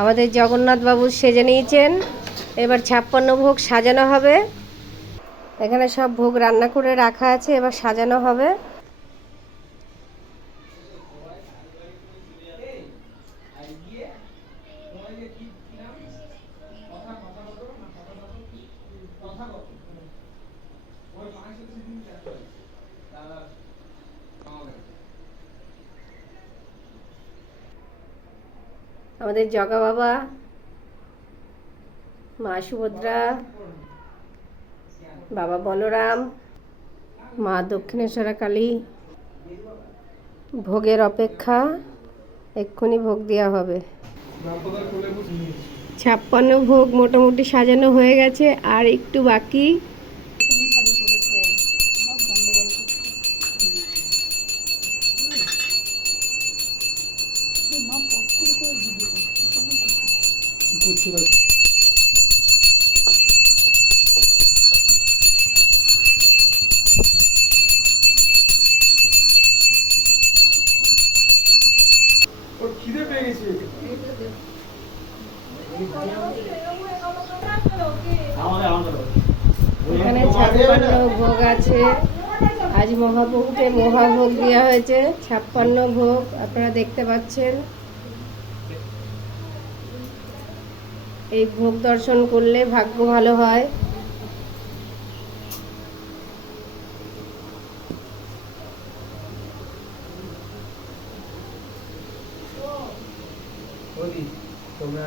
আমাদের জগন্নাথ বাবু সেজে নিয়েছেন। এবার ছাপ্পান্ন ভোগ সাজানো হবে। এখানে সব ভোগ রান্না করে রাখা আছে, এবার সাজানো হবে। আমাদের জগা বাবা, মা সুভদ্রা, বাবা বলরাম, মা দক্ষিণেশ্বরা কালী। ভোগের অপেক্ষা এক্ষুনি ভোগ দেওয়া হবে। ছাপ্পান্ন ভোগ মোটামুটি সাজানো হয়ে গেছে, আর একটু বাকি। ওর খিদে পেয়ে গেছে। এখানে ছাপ্পান্ন ভোগ আছে। আজ মহাপ্রভুকে মহাভোগ দেওয়া হয়েছে। ছাপ্পান্ন ভোগ আপনারা দেখতে পাচ্ছেন। এই ভোগ দর্শন করলে ভাগ্য ভালো হয়। তোমরা